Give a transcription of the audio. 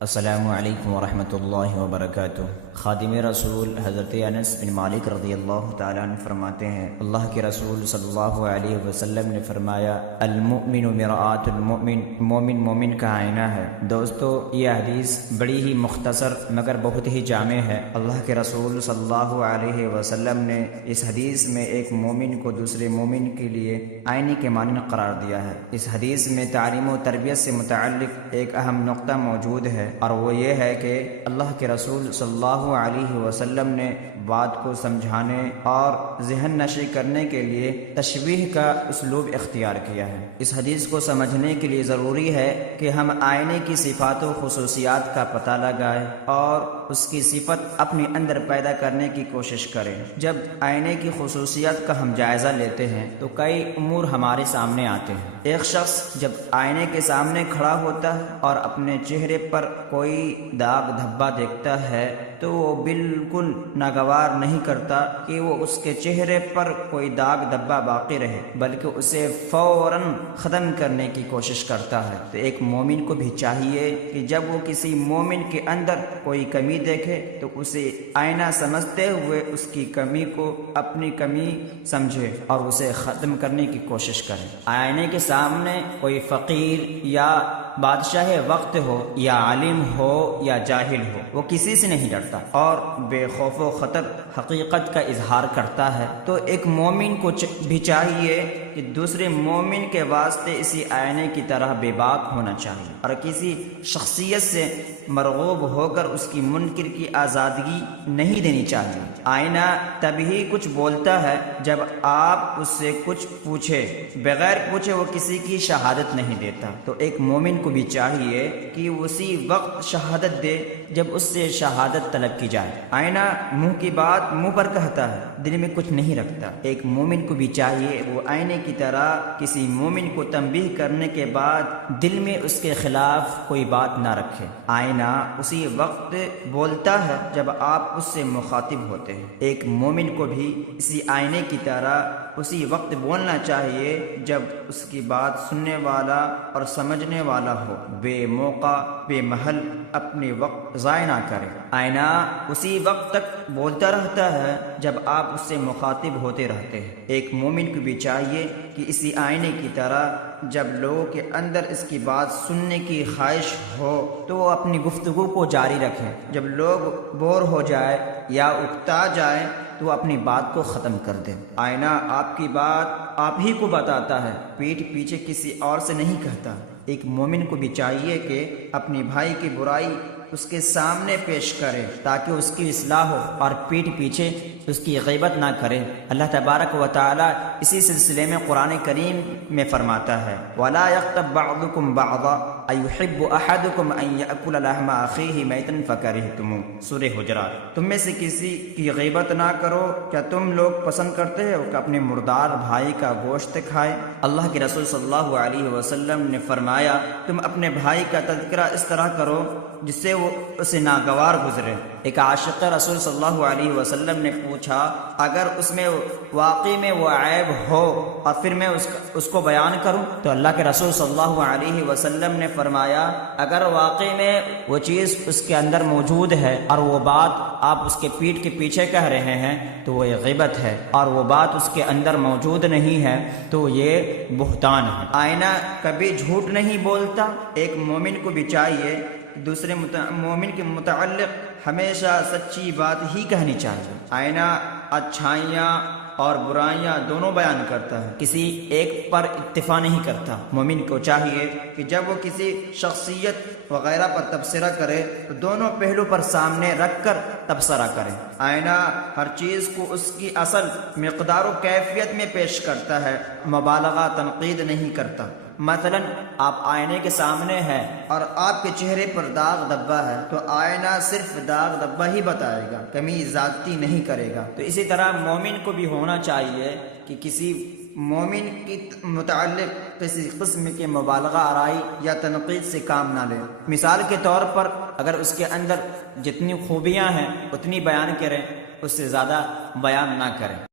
السلام علیکم ورحمۃ اللہ وبرکاتہ۔ خادم رسول حضرت انس بن مالک رضی اللہ تعالیٰ عنہ فرماتے ہیں، اللہ کے رسول صلی اللہ علیہ وسلم نے فرمایا، المؤمن مرآت المؤمن، مومن مومن کا آئینہ ہے۔ دوستو، یہ حدیث بڑی ہی مختصر مگر بہت ہی جامع ہے۔ اللہ کے رسول صلی اللہ علیہ وسلم نے اس حدیث میں ایک مومن کو دوسرے مومن کے لیے آئینے کے مانند قرار دیا ہے۔ اس حدیث میں تعلیم و تربیت سے متعلق ایک اہم نقطہ موجود ہے، اور وہ یہ ہے کہ اللہ کے رسول صلی اللہ علیہ وسلم نے بات کو سمجھانے اور ذہن نشی کرنے کے لیے تشبیہ کا اسلوب اختیار کیا ہے۔ اس حدیث کو سمجھنے کے لیے ضروری ہے کہ ہم آئینے کی صفات و خصوصیات کا پتہ لگائیں اور اس کی صفت اپنے اندر پیدا کرنے کی کوشش کریں۔ جب آئینے کی خصوصیات کا ہم جائزہ لیتے ہیں تو کئی امور ہمارے سامنے آتے ہیں۔ ایک شخص جب آئینے کے سامنے کھڑا ہوتا ہے اور اپنے چہرے پر کوئی داغ دھبا دیکھتا ہے تو وہ بالکل ناگوار نہیں کرتا کہ وہ اس کے چہرے پر کوئی داغ دھبا باقی رہے، بلکہ اسے فوراً ختم کرنے کی کوشش کرتا ہے۔ تو ایک مومن کو بھی چاہیے کہ جب وہ کسی مومن کے اندر کوئی کمی دیکھے تو اسے آئینہ سمجھتے ہوئے اس کی کمی کو اپنی کمی سمجھے اور اسے ختم کرنے کی کوشش کرے۔ آئینے کے سامنے کوئی فقیر یا بادشاہ وقت ہو یا عالم ہو یا جاہل ہو، وہ کسی سے نہیں ڈرتا اور بے خوف و خطر حقیقت کا اظہار کرتا ہے۔ تو ایک مومن کو بھی چاہیے کہ دوسرے مومن کے واسطے اسی آئینے کی طرح بے باک ہونا چاہیے اور کسی شخصیت سے مرغوب ہو کر اس کی منکر کی آزادگی نہیں دینی چاہیے۔ آئینہ تبھی کچھ بولتا ہے جب آپ اس سے کچھ پوچھے، بغیر پوچھے وہ کسی کی شہادت نہیں دیتا۔ تو ایک مومن کو بھی چاہیے کہ اسی وقت شہادت دے جب اس سے شہادت طلب کی جائے۔ آئینہ منہ کی بات منہ پر کہتا ہے، دل میں کچھ نہیں رکھتا۔ ایک مومن کو بھی چاہیے وہ آئینے کی طرح کسی مومن کو تنبیہ کرنے کے بعد دل میں اس کے خلاف کوئی بات نہ رکھے۔ آئینہ اسی وقت بولتا ہے جب آپ اس سے مخاطب ہوتے ہیں۔ ایک مومن کو بھی اسی آئینے کی طرح اسی وقت بولنا چاہیے جب اس کی بات سننے والا اور سمجھنے والا ہو۔ بے موقع بے محل اپنے وقت ضائع نہ کرے۔ آئینہ اسی وقت تک بولتا رہتا ہے جب آپ اس سے مخاطب ہوتے رہتے ہیں۔ ایک مومن کو بھی چاہیے کہ اسی آئینے کی طرح جب لوگوں کے اندر اس کی بات سننے کی خواہش ہو تو وہ اپنی گفتگو کو جاری رکھے۔ جب لوگ بور ہو جائے یا اکتا جائے تو اپنی بات کو ختم کر دے۔ آئینہ آپ کی بات آپ ہی کو بتاتا ہے، پیٹھ پیچھے کسی اور سے نہیں کہتا۔ ایک مومن کو بھی چاہیے کہ اپنی بھائی کی برائی اس کے سامنے پیش کرے تاکہ اس کی اصلاح ہو اور پیٹھ پیچھے اس کی غیبت نہ کرے۔ اللہ تبارک و تعالی اسی سلسلے میں قرآن کریم میں فرماتا ہے، وَلَا يَغْتَبْ بَعْضُكُمْ بَعْضًا أَيُحِبُّ أَحَدُكُمْ أَن يَأْكُلَ لَحْمَ أَخِيهِ مَيْتًا فَكَرِهْتُمُوهُ، سورہ حجرات۔ تم میں سے کسی کی غیبت نہ کرو، کیا تم لوگ پسند کرتے ہو کہ اپنے مردار بھائی کا گوشت کھائے؟ اللہ کے رسول صلی اللہ علیہ وسلم نے فرمایا، تم اپنے بھائی کا تذکرہ اس طرح کرو جس سے وہ اسے ناگوار گزرے۔ ایک عاشق رسول صلی اللہ علیہ وسلم نے پوچھا، اگر اس میں واقعی میں وہ عیب ہو اور پھر میں اس کو بیان کروں؟ تو اللہ کے رسول صلی اللہ علیہ وسلم نے فرمایا، اگر واقعی میں وہ چیز اس کے اندر موجود ہے اور وہ بات آپ اس کے پیٹھ کے پیچھے کہہ رہے ہیں تو وہ غیبت ہے، اور وہ بات اس کے اندر موجود نہیں ہے تو یہ بہتان ہے۔ آئینہ کبھی جھوٹ نہیں بولتا۔ ایک مومن کو بھی چاہیے دوسرے مومن کے متعلق ہمیشہ سچی بات ہی کہنی چاہیے۔ آئینہ اچھائیاں اور برائیاں دونوں بیان کرتا ہے، کسی ایک پر اکتفا نہیں کرتا۔ مومن کو چاہیے کہ جب وہ کسی شخصیت وغیرہ پر تبصرہ کرے تو دونوں پہلو پر سامنے رکھ کر تبصرہ کرے۔ آئینہ ہر چیز کو اس کی اصل مقدار و کیفیت میں پیش کرتا ہے، مبالغہ تنقید نہیں کرتا۔ مثلا آپ آئینے کے سامنے ہیں اور آپ کے چہرے پر داغ دھبا ہے تو آئینہ صرف داغ دھبا ہی بتائے گا، کمی زیادتی نہیں کرے گا۔ تو اسی طرح مومن کو بھی ہونا چاہیے کہ کسی مومن کے متعلق کسی قسم کے مبالغہ آرائی یا تنقید سے کام نہ لے۔ مثال کے طور پر اگر اس کے اندر جتنی خوبیاں ہیں اتنی بیان کریں، اس سے زیادہ بیان نہ کریں۔